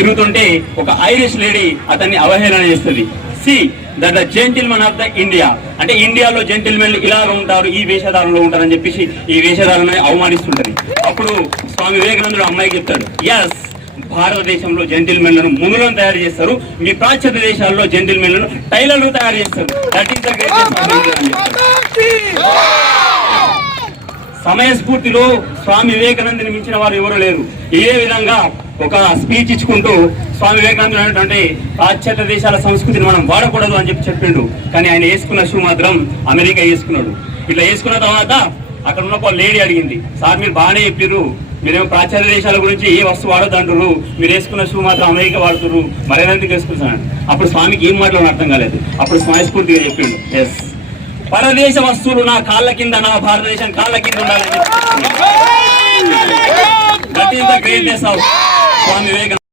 తిరుగుతుంటే ఒక Irish lady అతన్ని అవహేళన చేస్తుంది. See that the gentlemen of the India, అంటే ఇండియాలో జెంటిల్మెన్లు ఇలా ఉంటారు, ఈ వేషధారంలో ఉంటారు అని చెప్పేసి ఈ వేషధారణని అవమానిస్తుంటది. అప్పుడు స్వామి వివేకానందుడు అమ్మాయికి చెప్తాడు, ఎస్, భారతదేశంలో జెంటిల్మెన్లను మునులను తయారు చేస్తారు, మీ పాశ్చాత్య దేశాల్లో జెంటిల్మెన్లను టైలర్లు తయారు చేస్తారు. That is the greatest. సమయస్ఫూర్తిలో స్వామి వివేకానందుని మించిన వారు ఎవరు లేరు. ఇదే విధంగా ఒక స్పీచ్ ఇచ్చుకుంటూ స్వామి వివేకానందుడు అంటే పాశ్చాత్య దేశాల సంస్కృతిని మనం వాడకూడదు అని చెప్పిండు. కానీ ఆయన వేసుకున్న షూ మాత్రం అమెరికా వేసుకున్నాడు. ఇట్లా వేసుకున్న తర్వాత అక్కడ ఉన్న ఒక లేడీ అడిగింది, సార్ మీరు బాగానే చెప్పారు, మీరేమో పాశ్చాత్య దేశాల గురించి ఏ వస్తువు వాడొద్దు అంటారు, మీరు వేసుకున్న షూ మాత్రం అమెరికా వాడుతున్నారు, మరేందుకు వేసుకుంటున్నాడు. అప్పుడు స్వామికి ఏం మాట్లాడని అర్థం కాలేదు. అప్పుడు సమయస్ఫూర్తిగా చెప్పిండు, ఎస్, పరదేశ వస్తువులు నా కాళ్ళ కింద, నా భారతదేశం కాళ్ళ కింద ఉండాలని. That is the greatness of Swami Vivekananda.